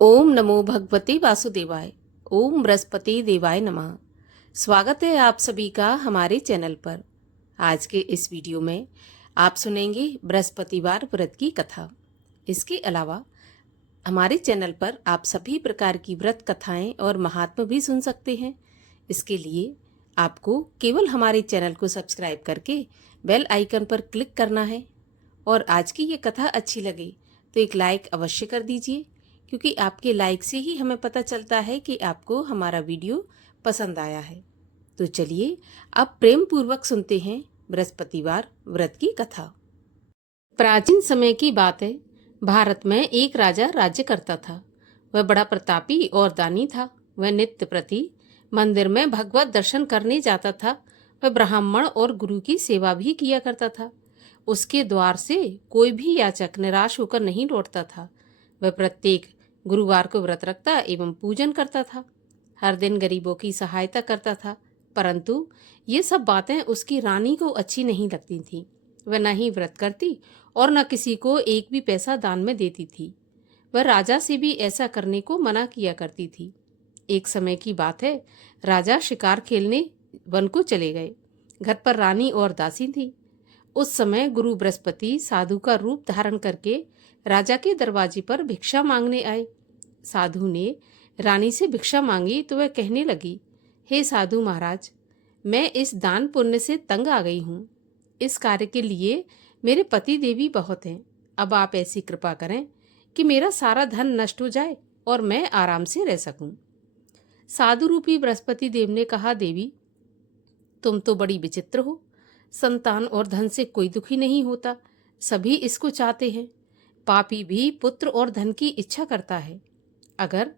ओम नमो भगवते वासुदेवाय। ओम बृहस्पति देवाय नमः। स्वागत है आप सभी का हमारे चैनल पर। आज के इस वीडियो में आप सुनेंगे बृहस्पतिवार व्रत की कथा। इसके अलावा हमारे चैनल पर आप सभी प्रकार की व्रत कथाएं और महात्म भी सुन सकते हैं। इसके लिए आपको केवल हमारे चैनल को सब्सक्राइब करके बेल आइकन पर क्लिक करना है। और आज की ये कथा अच्छी लगे तो एक लाइक अवश्य कर दीजिए, क्योंकि आपके लाइक से ही हमें पता चलता है कि आपको हमारा वीडियो पसंद आया है। तो चलिए अब प्रेम पूर्वक सुनते हैं बृहस्पतिवार व्रत की कथा। प्राचीन समय की बात है। भारत में एक राजा राज्य करता था। वह बड़ा प्रतापी और दानी था। वह नित्य प्रति मंदिर में भगवत दर्शन करने जाता था। वह ब्राह्मण और गुरु की सेवा भी किया करता था। उसके द्वार से कोई भी याचक निराश होकर नहीं लौटता था। वह प्रत्येक गुरुवार को व्रत रखता एवं पूजन करता था। हर दिन गरीबों की सहायता करता था। परंतु ये सब बातें उसकी रानी को अच्छी नहीं लगती थीं। वह न ही व्रत करती और न किसी को एक भी पैसा दान में देती थी। वह राजा से भी ऐसा करने को मना किया करती थी। एक समय की बात है, राजा शिकार खेलने वन को चले गए। घर पर रानी और दासी थी। उस समय गुरु बृहस्पति साधु का रूप धारण करके राजा के दरवाजे पर भिक्षा मांगने आए। साधु ने रानी से भिक्षा मांगी तो वह कहने लगी, हे साधु महाराज, मैं इस दान पुण्य से तंग आ गई हूँ। इस कार्य के लिए मेरे पति देवी बहुत हैं। अब आप ऐसी कृपा करें कि मेरा सारा धन नष्ट हो जाए और मैं आराम से रह सकूं। साधु रूपी बृहस्पति देव ने कहा, देवी, तुम तो बड़ी विचित्र हो। संतान और धन से कोई दुखी नहीं होता, सभी इसको चाहते हैं। पापी भी पुत्र और धन की इच्छा करता है। अगर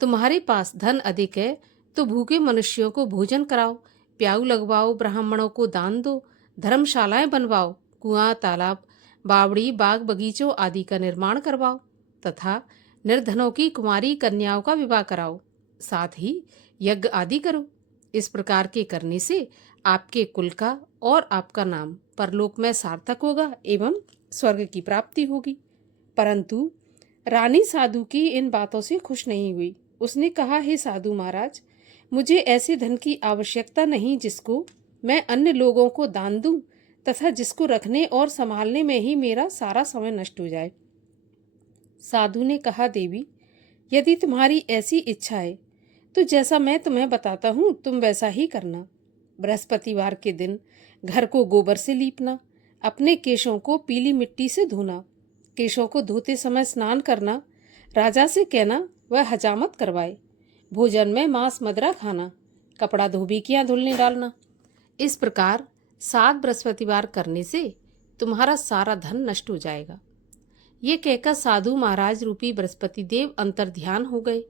तुम्हारे पास धन अधिक है तो भूखे मनुष्यों को भोजन कराओ, प्याऊ लगवाओ, ब्राह्मणों को दान दो, धर्मशालाएं बनवाओ, कुआं, तालाब, बावड़ी, बाग बगीचों आदि का निर्माण करवाओ तथा निर्धनों की कुमारी कन्याओं का विवाह कराओ। साथ ही यज्ञ आदि करो। इस प्रकार के करने से आपके कुल का और आपका नाम परलोक में सार्थक होगा एवं स्वर्ग की प्राप्ति होगी। परंतु रानी साधु की इन बातों से खुश नहीं हुई। उसने कहा, हे साधु महाराज, मुझे ऐसे धन की आवश्यकता नहीं जिसको मैं अन्य लोगों को दान दूं तथा जिसको रखने और संभालने में ही मेरा सारा समय नष्ट हो जाए। साधु ने कहा, देवी, यदि तुम्हारी ऐसी इच्छा है तो जैसा मैं तुम्हें बताता हूँ तुम वैसा ही करना। बृहस्पतिवार के दिन घर को गोबर से लीपना, अपने केशों को पीली मिट्टी से धोना, केशों को धोते समय स्नान करना, राजा से कहना वह हजामत करवाए, भोजन में मांस मदिरा खाना, कपड़ा धोबिकियां धुलने डालना। इस प्रकार 7 बृहस्पतिवार करने से तुम्हारा सारा धन नष्ट हो जाएगा। ये कहकर साधु महाराज रूपी बृहस्पति देव अंतर्ध्यान हो गए।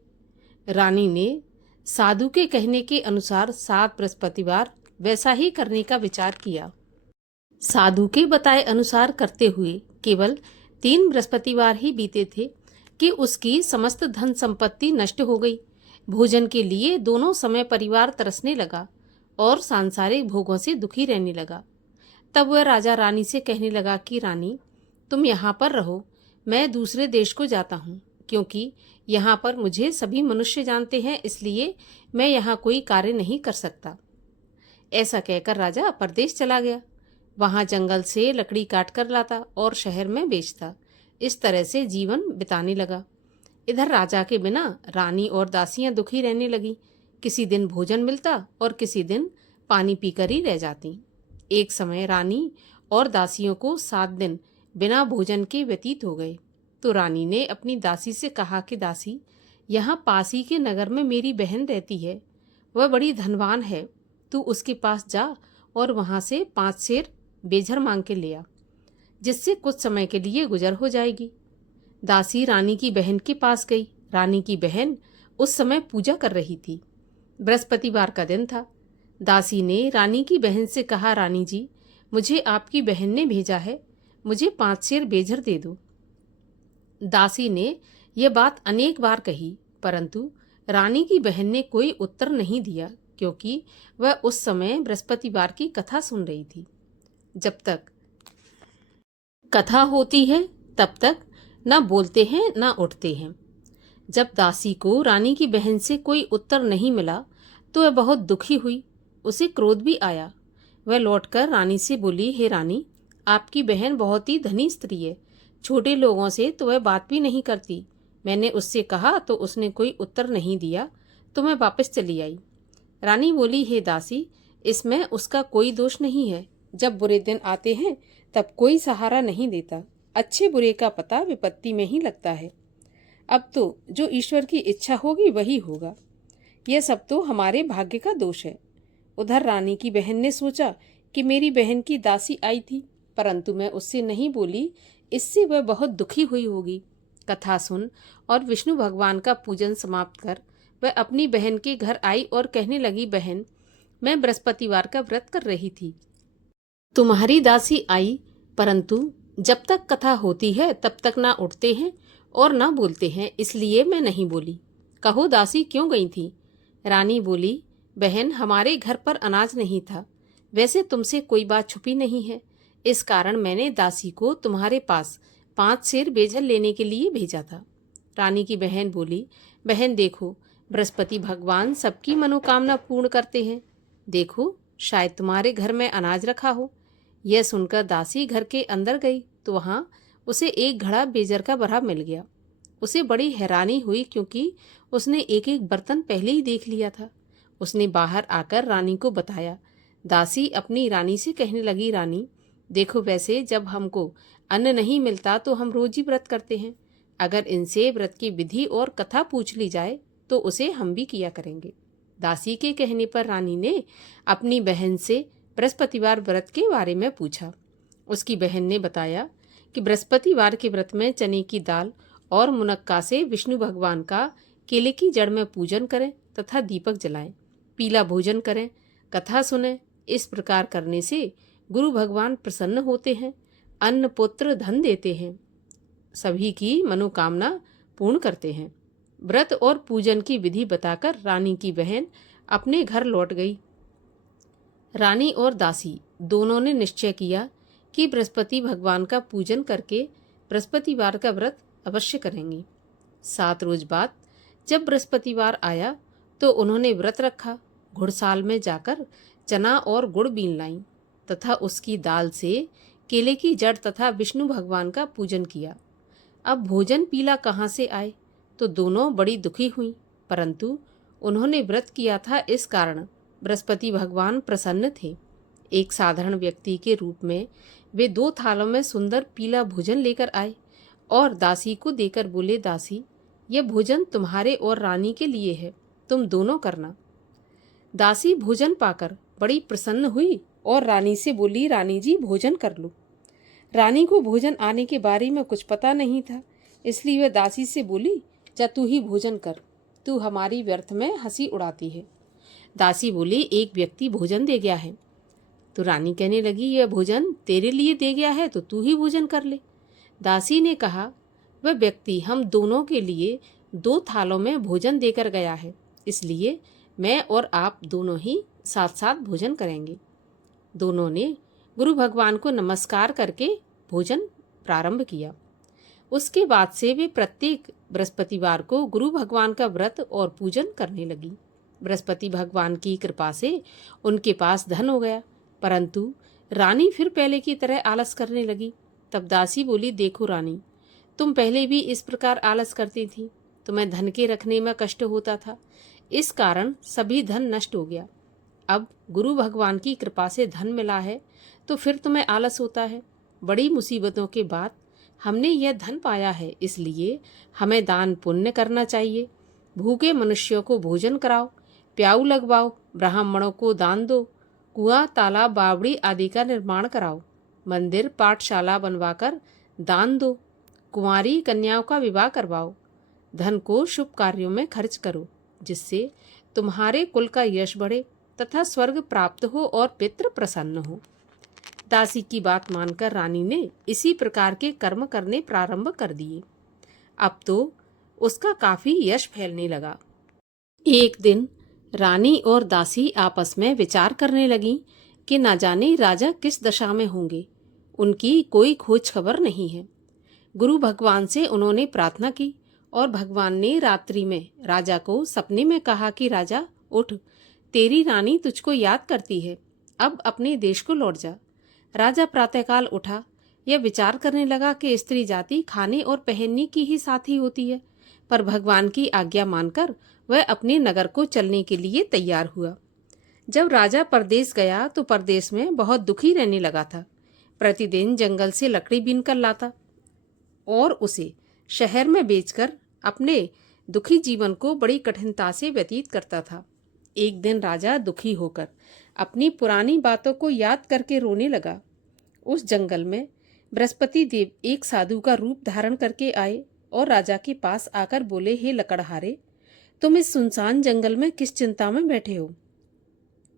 रानी ने साधु के कहने के अनुसार 7 बृहस्पतिवार वैसा ही करने का विचार किया। साधु के बताए अनुसार करते हुए केवल 3 बृहस्पतिवार ही बीते थे कि उसकी समस्त धन संपत्ति नष्ट हो गई। भोजन के लिए दोनों समय परिवार तरसने लगा और सांसारिक भोगों से दुखी रहने लगा। तब वह राजा रानी से कहने लगा कि रानी, तुम यहाँ पर रहो, मैं दूसरे देश को जाता हूँ, क्योंकि यहाँ पर मुझे सभी मनुष्य जानते हैं, इसलिए मैं यहाँ कोई कार्य नहीं कर सकता। ऐसा कहकर राजा परदेश चला गया। वहां जंगल से लकड़ी काट कर लाता और शहर में बेचता। इस तरह से जीवन बिताने लगा। इधर राजा के बिना रानी और दासियां दुखी रहने लगी। किसी दिन भोजन मिलता और किसी दिन पानी पीकर ही रह जाती। एक समय रानी और दासियों को 7 दिन बिना भोजन के व्यतीत हो गए। तो रानी ने अपनी दासी से कहा कि दासी, यहाँ पास ही के नगर में मेरी बहन रहती है, वह बड़ी धनवान है, तू उसके पास जा और वहां से 5 सेर बेझर मांग के ले आ, जिससे कुछ समय के लिए गुजर हो जाएगी। दासी रानी की बहन के पास गई। रानी की बहन उस समय पूजा कर रही थी। बृहस्पतिवार का दिन था। दासी ने रानी की बहन से कहा, रानी जी, मुझे आपकी बहन ने भेजा है, मुझे 5 सेर बेझर दे दो। दासी ने यह बात अनेक बार कही, परंतु रानी की बहन ने कोई उत्तर नहीं दिया, क्योंकि वह उस समय बृहस्पतिवार की कथा सुन रही थी। जब तक कथा होती है तब तक न बोलते हैं न उठते हैं। जब दासी को रानी की बहन से कोई उत्तर नहीं मिला तो वह बहुत दुखी हुई। उसे क्रोध भी आया। वह लौटकर रानी से बोली, हे रानी, आपकी बहन बहुत ही धनी स्त्री है। छोटे लोगों से तो वह बात भी नहीं करती। मैंने उससे कहा तो उसने कोई उत्तर नहीं दिया, तो मैं वापस चली आई। रानी बोली, हे दासी, इसमें उसका कोई दोष नहीं है। जब बुरे दिन आते हैं तब कोई सहारा नहीं देता। अच्छे बुरे का पता विपत्ति में ही लगता है। अब तो जो ईश्वर की इच्छा होगी वही होगा। यह सब तो हमारे भाग्य का दोष है। उधर रानी की बहन ने सोचा कि मेरी बहन की दासी आई थी, परंतु मैं उससे नहीं बोली, इससे वह बहुत दुखी हुई होगी। कथा सुन और विष्णु भगवान का पूजन समाप्त कर वह अपनी बहन के घर आई और कहने लगी, बहन, मैं बृहस्पतिवार का व्रत कर रही थी। तुम्हारी दासी आई, परंतु जब तक कथा होती है तब तक ना उठते हैं और ना बोलते हैं, इसलिए मैं नहीं बोली। कहो दासी क्यों गई थी? रानी बोली, बहन, हमारे घर पर अनाज नहीं था। वैसे तुमसे कोई बात छुपी नहीं है, इस कारण मैंने दासी को तुम्हारे पास 5 सेर बेजल लेने के लिए भेजा था। रानी की बहन बोली, बहन देखो, बृहस्पति भगवान सबकी मनोकामना पूर्ण करते हैं। देखो, शायद तुम्हारे घर में अनाज रखा हो। यह सुनकर दासी घर के अंदर गई तो वहां उसे एक घड़ा बेजर का भरा मिल गया। उसे बड़ी हैरानी हुई क्योंकि उसने एक एक बर्तन पहले ही देख लिया था। उसने बाहर आकर रानी को बताया। दासी अपनी रानी से कहने लगी, रानी देखो, वैसे जब हमको अन्न नहीं मिलता तो हम रोज ही व्रत करते हैं। अगर इनसे व्रत की विधि और कथा पूछ ली जाए तो उसे हम भी किया करेंगे। दासी के कहने पर रानी ने अपनी बहन से बृहस्पतिवार व्रत के बारे में पूछा। उसकी बहन ने बताया कि बृहस्पतिवार के व्रत में चने की दाल और मुनक्का से विष्णु भगवान का केले की जड़ में पूजन करें तथा दीपक जलाएं, पीला भोजन करें, कथा सुनें। इस प्रकार करने से गुरु भगवान प्रसन्न होते हैं, अन्न पुत्र धन देते हैं, सभी की मनोकामना पूर्ण करते हैं। व्रत और पूजन की विधि बताकर रानी की बहन अपने घर लौट गई। रानी और दासी दोनों ने निश्चय किया कि बृहस्पति भगवान का पूजन करके बृहस्पतिवार का व्रत अवश्य करेंगे। 7 रोज बाद जब बृहस्पतिवार आया तो उन्होंने व्रत रखा। घुड़साल में जाकर चना और गुड़ बीन लाई तथा उसकी दाल से केले की जड़ तथा विष्णु भगवान का पूजन किया। अब भोजन पीला कहाँ से आए, तो दोनों बड़ी दुखी हुई, परंतु उन्होंने व्रत किया था, इस कारण बृहस्पति भगवान प्रसन्न थे। एक साधारण व्यक्ति के रूप में वे 2 थालों में सुंदर पीला भोजन लेकर आए और दासी को देकर बोले, दासी, यह भोजन तुम्हारे और रानी के लिए है, तुम दोनों करना। दासी भोजन पाकर बड़ी प्रसन्न हुई और रानी से बोली, रानी जी भोजन कर लो। रानी को भोजन आने के बारे में कुछ पता नहीं था, इसलिए वह दासी से बोली, जा तू ही भोजन कर, तू हमारी व्यर्थ में हंसी उड़ाती है। दासी बोली, एक व्यक्ति भोजन दे गया है। तो रानी कहने लगी, यह भोजन तेरे लिए दे गया है तो तू ही भोजन कर ले। दासी ने कहा, वह व्यक्ति हम दोनों के लिए 2 थालों में भोजन देकर गया है, इसलिए मैं और आप दोनों ही साथ साथ भोजन करेंगे। दोनों ने गुरु भगवान को नमस्कार करके भोजन प्रारंभ किया। उसके बाद से वे प्रत्येक बृहस्पतिवार को गुरु भगवान का व्रत और पूजन करने लगी। बृहस्पति भगवान की कृपा से उनके पास धन हो गया, परंतु रानी फिर पहले की तरह आलस करने लगी। तब दासी बोली, देखो रानी, तुम पहले भी इस प्रकार आलस करती थी, तुम्हें धन के रखने में कष्ट होता था, इस कारण सभी धन नष्ट हो गया। अब गुरु भगवान की कृपा से धन मिला है तो फिर तुम्हें आलस होता है। बड़ी मुसीबतों के बाद हमने यह धन पाया है, इसलिए हमें दान पुण्य करना चाहिए। भूखे मनुष्यों को भोजन कराओ, प्याऊ लगवाओ, ब्राह्मणों को दान दो, कुआं, तालाब, बावड़ी आदि का निर्माण कराओ, मंदिर, पाठशाला बनवाकर दान दो, कुंवारी कन्याओं का विवाह करवाओ, धन को शुभ कार्यों में खर्च करो, जिससे तुम्हारे कुल का यश बढ़े तथा स्वर्ग प्राप्त हो और पितृ प्रसन्न हो। दासी की बात मानकर रानी ने इसी प्रकार के कर्म करने प्रारंभ कर दिए। अब तो उसका काफी यश फैलने लगा। एक दिन रानी और दासी आपस में विचार करने लगी कि न जाने राजा किस दशा में होंगे, उनकी कोई खोज खबर नहीं है। गुरु भगवान से उन्होंने प्रार्थना की और भगवान ने रात्रि में राजा को सपने में कहा कि राजा उठ, तेरी रानी तुझको याद करती है, अब अपने देश को लौट जा। राजा प्रातःकाल उठा। यह विचार करने लगा कि स्त्री जाति खाने और पहनने की ही साथी होती है, पर भगवान की आज्ञा मानकर वह अपने नगर को चलने के लिए तैयार हुआ। जब राजा परदेश गया तो परदेश में बहुत दुखी रहने लगा था। प्रतिदिन जंगल से लकड़ी बीन कर लाता और उसे शहर में बेचकर अपने दुखी जीवन को बड़ी कठिनता से व्यतीत करता था। एक दिन राजा दुखी होकर अपनी पुरानी बातों को याद करके रोने लगा। उस जंगल में बृहस्पति देव एक साधु का रूप धारण करके आए और राजा के पास आकर बोले, हे लकड़हारे, तुम इस सुनसान जंगल में किस चिंता में बैठे हो,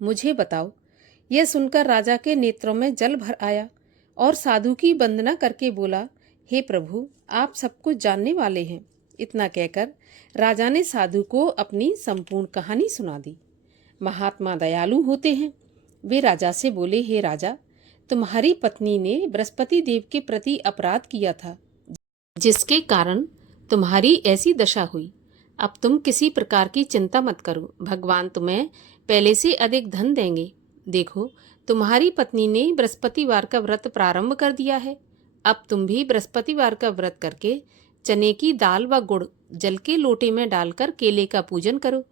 मुझे बताओ। यह सुनकर राजा के नेत्रों में जल भर आया और साधु की वंदना करके बोला, हे प्रभु, आप सब कुछ जानने वाले हैं। इतना कहकर राजा ने साधु को अपनी संपूर्ण कहानी सुना दी। महात्मा दयालु होते हैं। वे राजा से बोले, हे राजा, तुम्हारी पत्नी ने बृहस्पति देव के प्रति अपराध किया था, जिसके कारण तुम्हारी ऐसी दशा हुई। अब तुम किसी प्रकार की चिंता मत करो, भगवान तुम्हें पहले से अधिक धन देंगे। देखो, तुम्हारी पत्नी ने बृहस्पतिवार का व्रत प्रारंभ कर दिया है। अब तुम भी बृहस्पतिवार का व्रत करके चने की दाल व गुड़ जल के लोटे में डालकर केले का पूजन करो,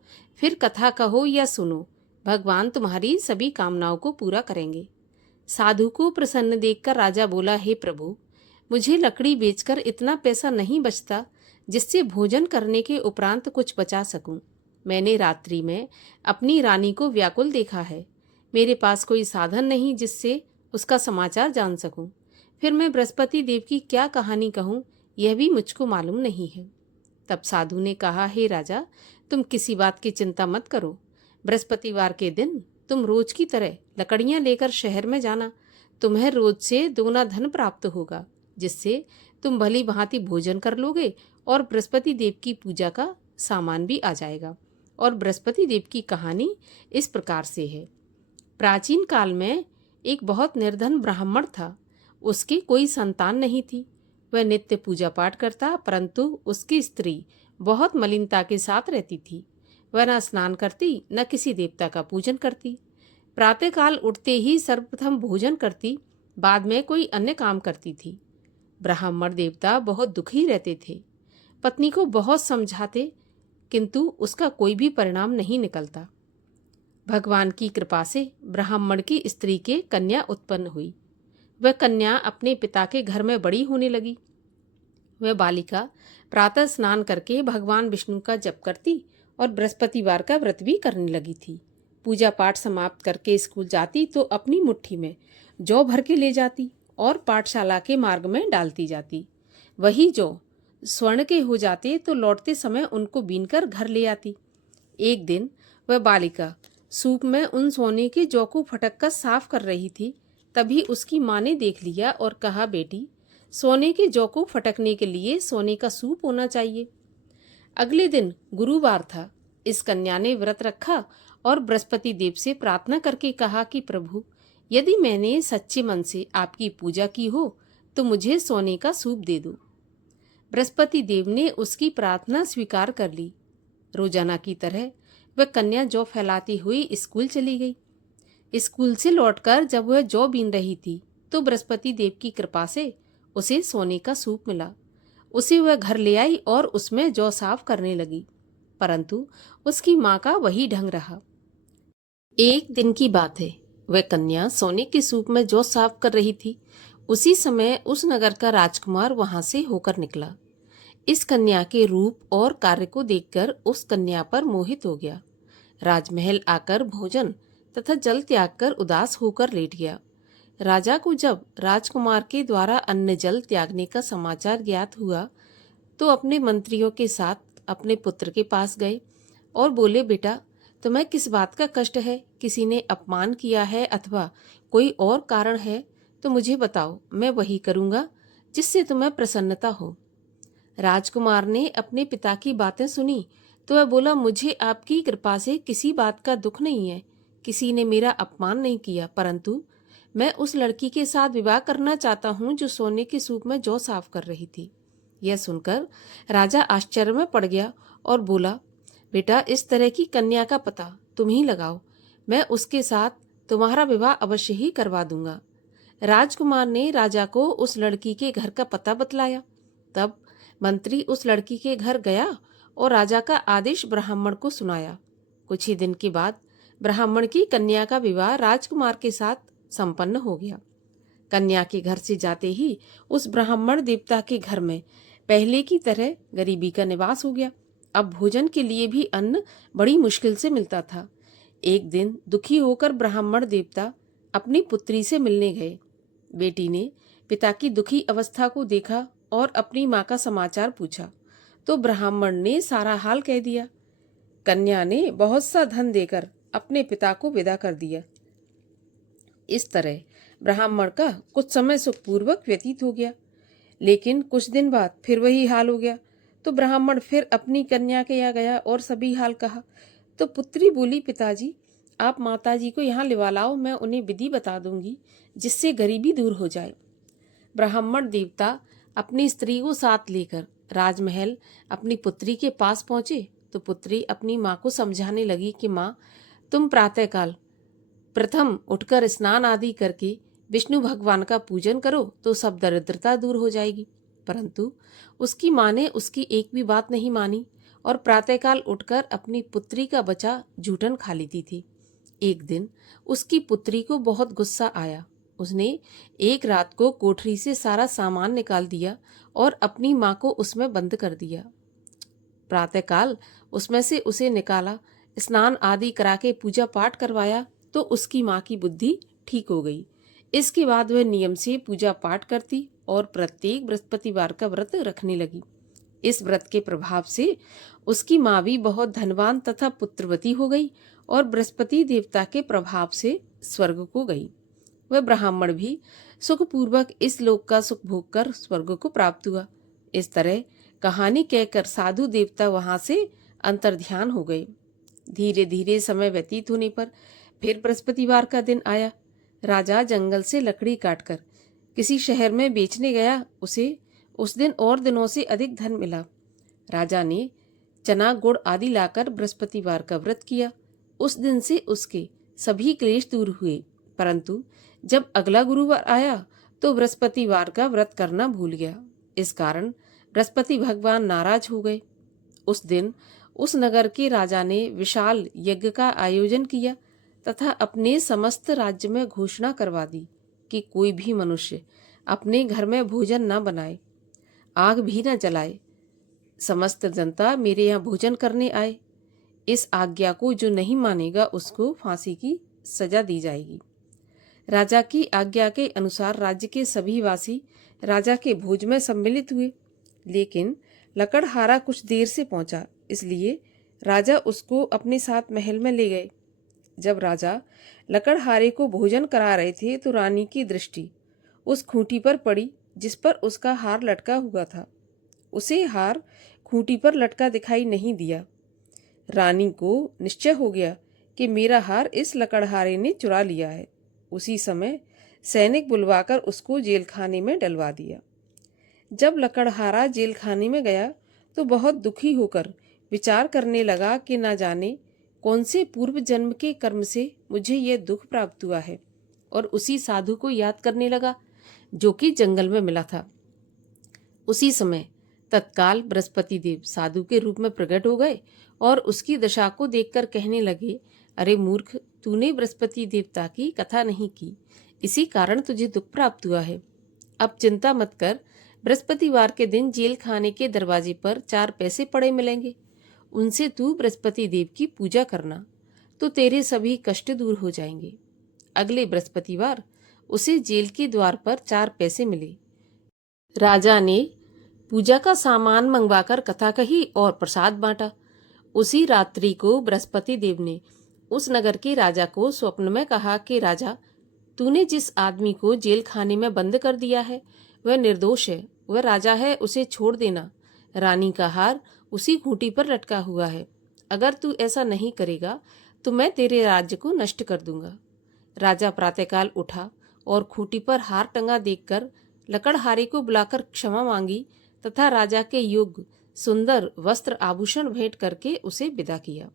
फिर कथा कहो या सुनो, भगवान तुम्हारी सभी कामनाओं को पूरा करेंगे। साधु को प्रसन्न देखकर राजा बोला, हे प्रभु, मुझे लकड़ी बेचकर इतना पैसा नहीं बचता जिससे भोजन करने के उपरांत कुछ बचा सकूं। मैंने रात्रि में अपनी रानी को व्याकुल देखा है। मेरे पास कोई साधन नहीं जिससे उसका समाचार जान सकूं। फिर मैं बृहस्पति देव की क्या कहानी कहूं, यह भी मुझको मालूम नहीं है। तब साधु ने कहा, हे राजा, तुम किसी बात की चिंता मत करो। बृहस्पतिवार के दिन तुम रोज की तरह लकड़ियां लेकर शहर में जाना। तुम्हें रोज से दोगुना धन प्राप्त होगा, जिससे तुम भली भांति भोजन कर लोगे और बृहस्पति देव की पूजा का सामान भी आ जाएगा। और बृहस्पति देव की कहानी इस प्रकार से है। प्राचीन काल में एक बहुत निर्धन ब्राह्मण था। उसकी कोई संतान नहीं थी। वह नित्य पूजा पाठ करता, परंतु उसकी स्त्री बहुत मलिनता के साथ रहती थी। वह न स्नान करती, न किसी देवता का पूजन करती। प्रातःकाल उठते ही सर्वप्रथम भोजन करती, बाद में कोई अन्य काम करती थी। ब्राह्मण देवता बहुत दुखी रहते थे। पत्नी को बहुत समझाते, किंतु उसका कोई भी परिणाम नहीं निकलता। भगवान की कृपा से ब्राह्मण की स्त्री के कन्या उत्पन्न हुई। वह कन्या अपने पिता के घर में बड़ी होने लगी। वह बालिका प्रातः स्नान करके भगवान विष्णु का जप करती और बृहस्पतिवार का व्रत भी करने लगी थी। पूजा पाठ समाप्त करके स्कूल जाती तो अपनी मुट्ठी में जौ भर के ले जाती और पाठशाला के मार्ग में डालती जाती। वही जौ स्वर्ण के हो जाते तो लौटते समय उनको बीनकर घर ले आती। एक दिन वह बालिका सूप में उन सोने के जौ को फटक कर साफ कर रही थी। तभी उसकी माँ ने देख लिया और कहा, बेटी, सोने के जौ को फटकने के लिए सोने का सूप होना चाहिए। अगले दिन गुरुवार था। इस कन्या ने व्रत रखा और बृहस्पति देव से प्रार्थना करके कहा कि प्रभु, यदि मैंने सच्चे मन से आपकी पूजा की हो तो मुझे सोने का सूप दे दो। बृहस्पति देव ने उसकी प्रार्थना स्वीकार कर ली। रोजाना की तरह वह कन्या जौ फैलाती हुई स्कूल चली गई। स्कूल से लौटकर जब वह जौ बीन रही थी तो बृहस्पति देव की कृपा से उसे सोने का सूप मिला। उसे वह घर ले आई और उसमें जौ साफ करने लगी, परंतु उसकी माँ का वही ढंग रहा। एक दिन की बात है, वह कन्या सोने के सूप में जौ साफ कर रही थी। उसी समय उस नगर का राजकुमार वहां से होकर निकला। इस कन्या के रूप और कार्य को देखकर उस कन्या पर मोहित हो गया। राजमहल आकर भोजन तथा जल त्याग कर उदास होकर लेट गया। राजा को जब राजकुमार के द्वारा अन्न जल त्यागने का समाचार ज्ञात हुआ तो अपने मंत्रियों के साथ अपने पुत्र के पास गए और बोले, बेटा, तुम्हें किस बात का कष्ट है? किसी ने अपमान किया है अथवा कोई और कारण है तो मुझे बताओ, मैं वही करूँगा जिससे तुम्हें प्रसन्नता हो। राजकुमार ने अपने पिता की बातें सुनी तो वह बोला, मुझे आपकी कृपा से किसी बात का दुख नहीं है। किसी ने मेरा अपमान नहीं किया, परंतु मैं उस लड़की के साथ विवाह करना चाहता हूँ जो सोने के सूप में जौ साफ कर रही थी। यह सुनकर राजा आश्चर्य में पड़ गया और बोला, बेटा, इस तरह की कन्या का पता तुम ही लगाओ, मैं उसके साथ तुम्हारा विवाह अवश्य ही करवा दूंगा। राजकुमार ने राजा को उस लड़की के घर का पता बतलाया। तब मंत्री उस लड़की के घर गया और राजा का आदेश ब्राह्मण को सुनाया। कुछ ही दिन के बाद ब्राह्मण की कन्या का विवाह राजकुमार के साथ संपन्न हो गया। कन्या के घर से जाते ही उस ब्राह्मण देवता के घर में पहले की तरह गरीबी का निवास हो गया। अब भोजन के लिए भी अन्न बड़ी मुश्किल से मिलता था। एक दिन दुखी होकर ब्राह्मण देवता अपनी पुत्री से मिलने गए। बेटी ने पिता की दुखी अवस्था को देखा और अपनी माँ का समाचार पूछा तो ब्राह्मण ने सारा हाल कह दिया। कन्या ने बहुत सा धन देकर अपने पिता को विदा कर दिया। इस तरह ब्राह्मण का कुछ समय सुखपूर्वक व्यतीत हो गया, लेकिन कुछ दिन बाद फिर वही हाल हो गया। तो ब्राह्मण फिर अपनी कन्या के यहाँ गया और सभी हाल कहा। तो पुत्री बोली, पिताजी, आप माताजी को यहाँ लिवा लाओ, मैं उन्हें विधि बता दूंगी जिससे गरीबी दूर हो जाए। ब्राह्मण देवता अपनी स्त्री को साथ लेकर राजमहल अपनी पुत्री के पास पहुंचे तो पुत्री अपनी माँ को समझाने लगी कि माँ, तुम प्रातःकाल प्रथम उठकर स्नान आदि करके विष्णु भगवान का पूजन करो तो सब दरिद्रता दूर हो जाएगी। परंतु उसकी माँ ने उसकी एक भी बात नहीं मानी और प्रातःकाल उठकर अपनी पुत्री का बचा जूठन खा लेती थी। एक दिन उसकी पुत्री को बहुत गुस्सा आया। उसने एक रात को कोठरी से सारा सामान निकाल दिया और अपनी माँ को उसमें बंद कर दिया। प्रातःकाल उसमें से उसे निकाला, स्नान आदि करा के पूजा पाठ करवाया तो उसकी माँ की बुद्धि ठीक हो गई। इसके बाद वह नियम से पूजा पाठ करती और प्रत्येक बृहस्पतिवार का व्रत रखने लगी। इस व्रत के प्रभाव से उसकी माँ भी बहुत धनवान तथा पुत्रवती हो गई और बृहस्पति देवता के प्रभाव से स्वर्ग को गई। वह ब्राह्मण भी सुखपूर्वक इस लोक का सुख भोग कर स्वर्ग को प्राप्त हुआ। इस तरह कहानी कहकर साधु देवता वहां से अंतर्ध्यान हो गए। धीरे धीरे समय व्यतीत होने पर फिर बृहस्पतिवार का दिन आया। राजा जंगल से लकड़ी काटकर किसी शहर में बेचने गया। उसे उस दिन और दिनों से अधिक धन मिला। राजा ने चना गुड़ आदि लाकर बृहस्पतिवार का व्रत किया। उस दिन से उसके सभी क्लेश दूर हुए। परंतु जब अगला गुरुवार आया तो बृहस्पतिवार का व्रत करना भूल गया। इस कारण बृहस्पति भगवान नाराज हो गए। उस दिन उस नगर के राजा ने विशाल यज्ञ का आयोजन किया तथा अपने समस्त राज्य में घोषणा करवा दी कि कोई भी मनुष्य अपने घर में भोजन न बनाए, आग भी न जलाए। समस्त जनता मेरे यहाँ भोजन करने आए। इस आज्ञा को जो नहीं मानेगा उसको फांसी की सजा दी जाएगी। राजा की आज्ञा के अनुसार राज्य के सभी वासी राजा के भोज में सम्मिलित हुए, लेकिन लकड़हारा कुछ देर से पहुंचा, इसलिए राजा उसको अपने साथ महल में ले गए। जब राजा लकड़हारे को भोजन करा रहे थे तो रानी की दृष्टि उस खूंटी पर पड़ी जिस पर उसका हार लटका हुआ था। उसे हार खूंटी पर लटका दिखाई नहीं दिया। रानी को निश्चय हो गया कि मेरा हार इस लकड़हारे ने चुरा लिया है। उसी समय सैनिक बुलवाकर उसको जेलखाने में डलवा दिया। जब लकड़हारा जेलखाने में गया तो बहुत दुखी होकर विचार करने लगा कि न जाने कौन से पूर्व जन्म के कर्म से मुझे यह दुख प्राप्त हुआ है, और उसी साधु को याद करने लगा जो कि जंगल में मिला था। उसी समय तत्काल बृहस्पति देव साधु के रूप में प्रकट हो गए और उसकी दशा को देखकर कहने लगे, अरे मूर्ख, तूने बृहस्पति देवता की कथा नहीं की, इसी कारण तुझे दुख प्राप्त हुआ है। अब चिंता मत कर, बृहस्पतिवार के दिन जेल खाने के दरवाजे पर 4 पैसे पड़े मिलेंगे, उनसे तू बृहस्पति देव की पूजा करना तो तेरे सभी कष्ट दूर हो जाएंगे। अगले बृहस्पतिवार उसे जेल के द्वार पर 4 पैसे मिले। राजा ने पूजा का सामान मंगवाकर कथा कही और प्रसाद बांटा। उसी रात्रि को बृहस्पति देव ने उस नगर के राजा को स्वप्न में कहा कि राजा, तूने जिस आदमी को जेल खाने में बंद कर दिया है वह निर्दोष है, वह राजा है, उसे छोड़ देना। रानी का हार उसी खूंटी पर लटका हुआ है। अगर तू ऐसा नहीं करेगा तो मैं तेरे राज्य को नष्ट कर दूंगा। राजा प्रातःकाल उठा और खूंटी पर हार टंगा देखकर लकड़हारे को बुलाकर क्षमा मांगी तथा राजा के योग्य सुंदर वस्त्र आभूषण भेंट करके उसे विदा किया।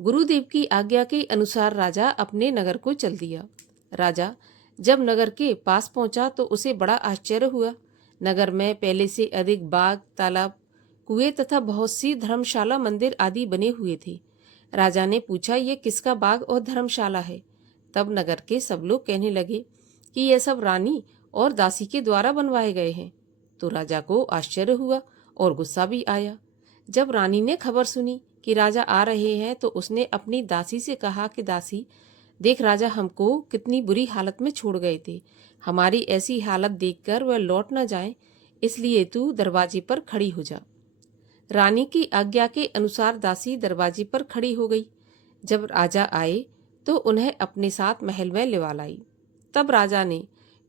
गुरुदेव की आज्ञा के अनुसार राजा अपने नगर को चल दिया। राजा जब नगर के पास पहुंचा तो उसे बड़ा आश्चर्य हुआ। नगर में पहले से अधिक बाग, तालाब, कुएं तथा बहुत सी धर्मशाला, मंदिर आदि बने हुए थे। राजा ने पूछा, ये किसका बाग और धर्मशाला है? तब नगर के सब लोग कहने लगे कि यह सब रानी और दासी के द्वारा बनवाए गए हैं। तो राजा को आश्चर्य हुआ और गुस्सा भी आया। जब रानी ने खबर सुनी कि राजा आ रहे हैं तो उसने अपनी दासी से कहा कि दासी, देख, राजा हमको कितनी बुरी हालत में छोड़ गए थे। हमारी ऐसी हालत देखकर वह लौट न जाए, इसलिए तू दरवाजे पर खड़ी हो जा। रानी की आज्ञा के अनुसार दासी दरवाजे पर खड़ी हो गई। जब राजा आए तो उन्हें अपने साथ महल में लिवा लाई। तब राजा ने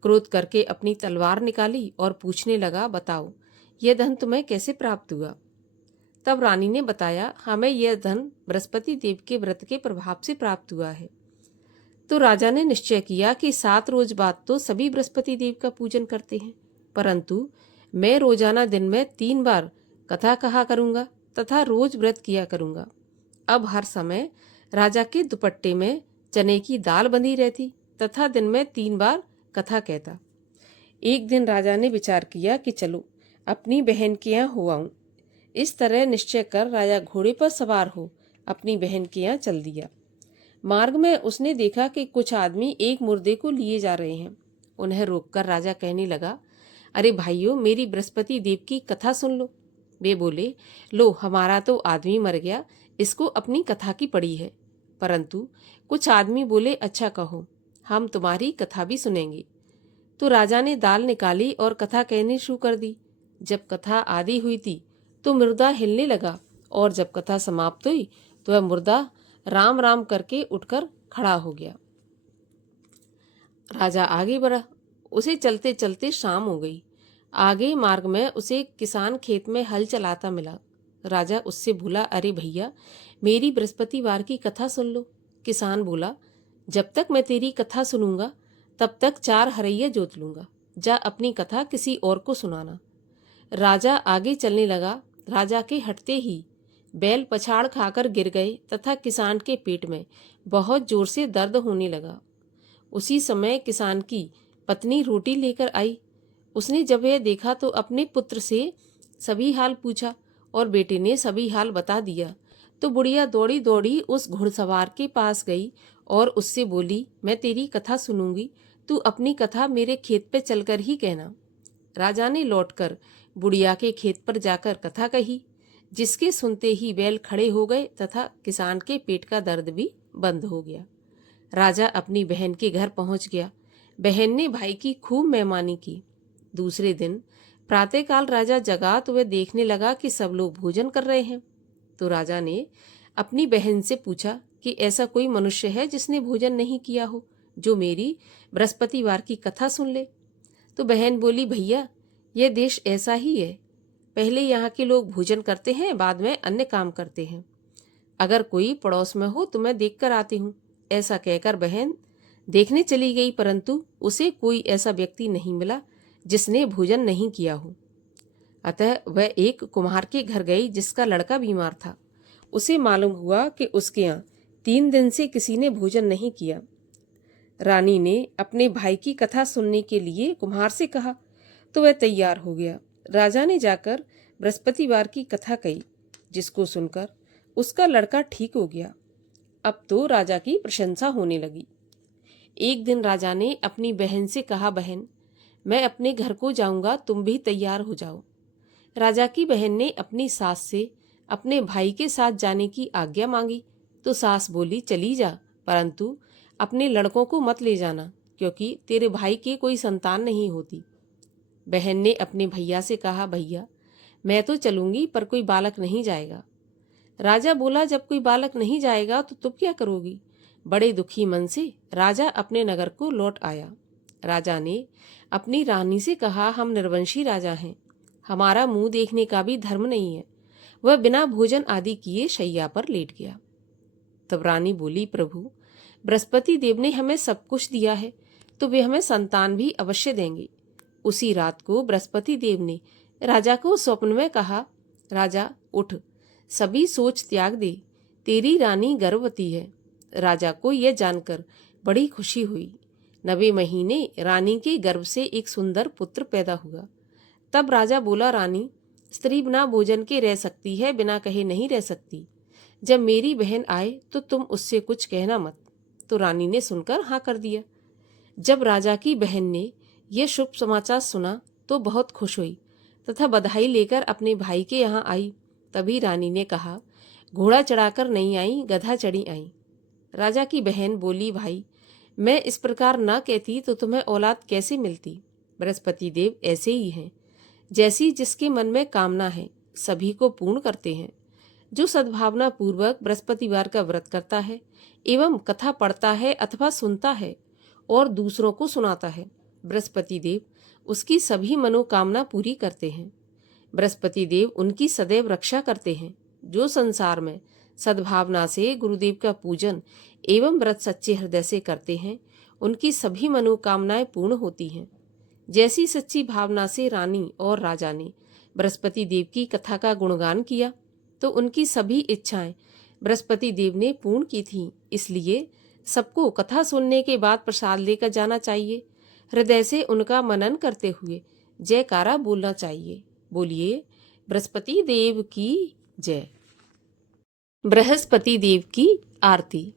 क्रोध करके अपनी तलवार निकाली और पूछने लगा, बताओ, यह धन तुम्हें कैसे प्राप्त हुआ? तब रानी ने बताया, हमें यह धन बृहस्पति देव के व्रत के प्रभाव से प्राप्त हुआ है। तो राजा ने निश्चय किया कि 7 रोज बाद तो सभी बृहस्पति देव का पूजन करते हैं, परंतु मैं रोजाना दिन में 3 बार कथा कहा करूंगा तथा रोज व्रत किया करूंगा। अब हर समय राजा के दुपट्टे में चने की दाल बंधी रहती तथा दिन में 3 बार कथा कहता। एक दिन राजा ने विचार किया कि चलो अपनी बहन के यहाँ हो आऊं। इस तरह निश्चय कर राजा घोड़े पर सवार हो अपनी बहन के यहाँ चल दिया। मार्ग में उसने देखा कि कुछ आदमी एक मुर्दे को लिए जा रहे हैं। उन्हें रोककर राजा कहने लगा, अरे भाइयों, मेरी बृहस्पति देव की कथा सुन लो। वे बोले, लो, हमारा तो आदमी मर गया, इसको अपनी कथा की पड़ी है। परंतु कुछ आदमी बोले, अच्छा कहो, हम तुम्हारी कथा भी सुनेंगे। तो राजा ने दाल निकाली और कथा कहनी शुरू कर दी। जब कथा आधी हुई थी तो मुर्दा हिलने लगा और जब कथा समाप्त हुई तो वह मुर्दा राम राम करके उठकर खड़ा हो गया। राजा आगे बढ़ा। उसे चलते चलते शाम हो गई। आगे मार्ग में उसे किसान खेत में हल चलाता मिला। राजा उससे बोला, अरे भैया, मेरी बृहस्पतिवार की कथा सुन लो। किसान बोला, जब तक मैं तेरी कथा सुनूंगा तब तक 4 हरैया जोत लूंगा। जा अपनी कथा किसी और को सुनाना। राजा आगे चलने लगा। राजा के हटते ही बैल पछाड़ खाकर गिर गए तथा किसान के पेट में बहुत जोर से दर्द होने लगा। उसी समय किसान की पत्नी रोटी लेकर आई। उसने जब यह देखा तो अपने पुत्र से सभी हाल पूछा और बेटे ने सभी हाल बता दिया। तो बुढ़िया दौड़ी दौड़ी उस घुड़सवार के पास गई और उससे बोली, मैं तेरी कथा सुनूंगी, तू अपनी कथा मेरे खेत पे चलकर ही कहना। राजा ने लौटकर बुढ़िया के खेत पर जाकर कथा कही, जिसके सुनते ही बैल खड़े हो गए तथा किसान के पेट का दर्द भी बंद हो गया। राजा अपनी बहन के घर पहुंच गया। बहन ने भाई की खूब मेहमानी की। दूसरे दिन प्रातःकाल राजा जगा तो वह देखने लगा कि सब लोग भोजन कर रहे हैं। तो राजा ने अपनी बहन से पूछा कि ऐसा कोई मनुष्य है जिसने भोजन नहीं किया हो, जो मेरी बृहस्पतिवार की कथा सुन ले। तो बहन बोली, भैया, यह देश ऐसा ही है। पहले यहाँ के लोग भोजन करते हैं, बाद में अन्य काम करते हैं। अगर कोई पड़ोस में हो तो मैं देख कर आती हूँ। ऐसा कहकर बहन देखने चली गई, परंतु उसे कोई ऐसा व्यक्ति नहीं मिला जिसने भोजन नहीं किया हो। अतः वह एक कुम्हार के घर गई जिसका लड़का बीमार था। उसे मालूम हुआ कि उसके यहाँ 3 दिन से किसी ने भोजन नहीं किया। रानी ने अपने भाई की कथा सुनने के लिए कुम्हार से कहा तो वह तैयार हो गया। राजा ने जाकर बृहस्पतिवार की कथा कही, जिसको सुनकर उसका लड़का ठीक हो गया। अब तो राजा की प्रशंसा होने लगी। एक दिन राजा ने अपनी बहन से कहा, बहन, मैं अपने घर को जाऊंगा, तुम भी तैयार हो जाओ। राजा की बहन ने अपनी सास से अपने भाई के साथ जाने की आज्ञा मांगी तो सास बोली, चली जा, परंतु अपने लड़कों को मत ले जाना, क्योंकि तेरे भाई की कोई संतान नहीं होती। बहन ने अपने भैया से कहा, भैया, मैं तो चलूंगी पर कोई बालक नहीं जाएगा। राजा बोला, जब कोई बालक नहीं जाएगा तो तुम क्या करोगी? बड़े दुखी मन से राजा अपने नगर को लौट आया। राजा ने अपनी रानी से कहा, हम निर्वंशी राजा हैं, हमारा मुंह देखने का भी धर्म नहीं है। वह बिना भोजन आदि किए शैया पर लेट गया। तब रानी बोली, प्रभु, बृहस्पति देव ने हमें सब कुछ दिया है तो वे हमें संतान भी अवश्य देंगे। उसी रात को बृहस्पति देव ने राजा को स्वप्न में कहा, राजा उठ, सभी सोच त्याग दे, तेरी रानी गर्भवती है। राजा को यह जानकर बड़ी खुशी हुई। 9वें महीने रानी के गर्भ से एक सुंदर पुत्र पैदा हुआ। तब राजा बोला, रानी, स्त्री बिना भोजन के रह सकती है, बिना कहे नहीं रह सकती। जब मेरी बहन आए तो तुम उससे कुछ कहना मत। तो रानी ने सुनकर हाँ कर दिया। जब राजा की बहन ने यह शुभ समाचार सुना तो बहुत खुश हुई तथा बधाई लेकर अपने भाई के यहाँ आई। तभी रानी ने कहा, घोड़ा चढ़ाकर नहीं आई, गधा चढ़ी आई। राजा की बहन बोली, भाई, मैं इस प्रकार न कहती तो तुम्हें औलाद कैसे मिलती। बृहस्पति देव ऐसे ही हैं, जैसी जिसके मन में कामना है सभी को पूर्ण करते हैं। जो सद्भावना पूर्वक बृहस्पतिवार का व्रत करता है एवं कथा पढ़ता है अथवा सुनता है और दूसरों को सुनाता है, बृहस्पति देव उसकी सभी मनोकामना पूरी करते हैं। बृहस्पति देव उनकी सदैव रक्षा करते हैं। जो संसार में सद्भावना से गुरुदेव का पूजन एवं व्रत सच्चे हृदय से करते हैं, उनकी सभी मनोकामनाएं पूर्ण होती हैं। जैसी सच्ची भावना से रानी और राजा ने बृहस्पति देव की कथा का गुणगान किया तो उनकी सभी इच्छाएं बृहस्पति देव ने पूर्ण की थीं। इसलिए सबको कथा सुनने के बाद प्रसाद लेकर जाना चाहिए। हृदय से उनका मनन करते हुए जयकारा बोलना चाहिए। बोलिए बृहस्पति देव की जय। बृहस्पति देव की आरती।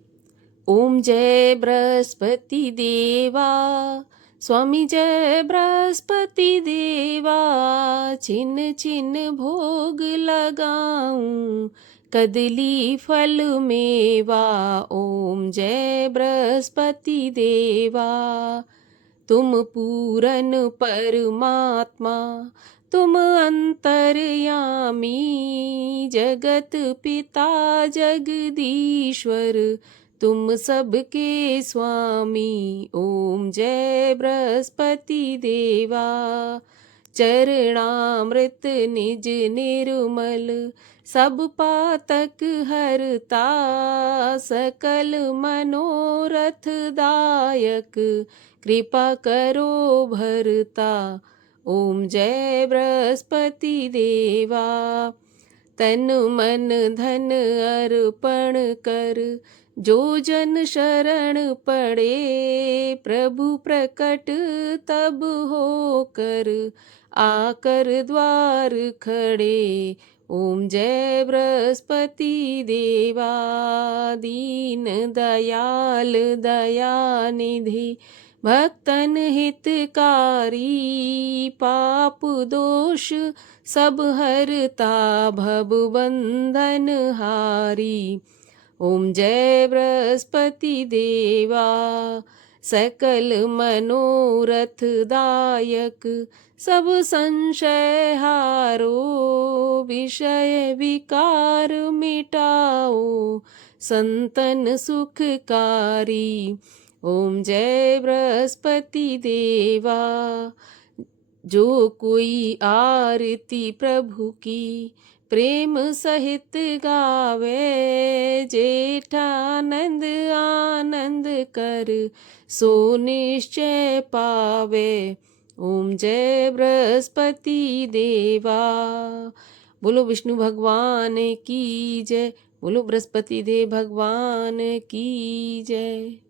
ओम जय बृहस्पति देवा, स्वामी जय बृहस्पति देवा। छिन छिन भोग लगाऊं, कदली फल मेवा। ओम जय बृहस्पति देवा। तुम पूरन परमात्मा, तुम अंतर्यामी। जगत पिता जगदीश्वर, तुम सबके स्वामी। ओम जय बृहस्पति देवा। चरणामृत निज निर्मल, सब पातक हरता। सकल मनोरथ दायक, कृपा करो भरता। ओम जय बृहस्पति देवा। तन मन धन अर्पण कर, जो जन शरण पड़े। प्रभु प्रकट तब होकर, आकर द्वार खड़े। ओम जय बृहस्पति देवा। दीन दयाल दया निधि, भक्तन हितकारी। पाप दोष सब हरता, भव बंधन हारी। ओम जय बृहस्पति देवा। सकल मनोरथ दायक, सब संशय हारो। विषय विकार मिटाओ, संतन सुखकारी। ओम जय बृहस्पति देवा। जो कोई आरती प्रभु की, प्रेम सहित गावे। जेठानंद आनंद कर, सो निश्चय पावे। ओम जय बृहस्पति देवा। बोलो विष्णु भगवान की जय। बोलो बृहस्पति देव भगवान की जय।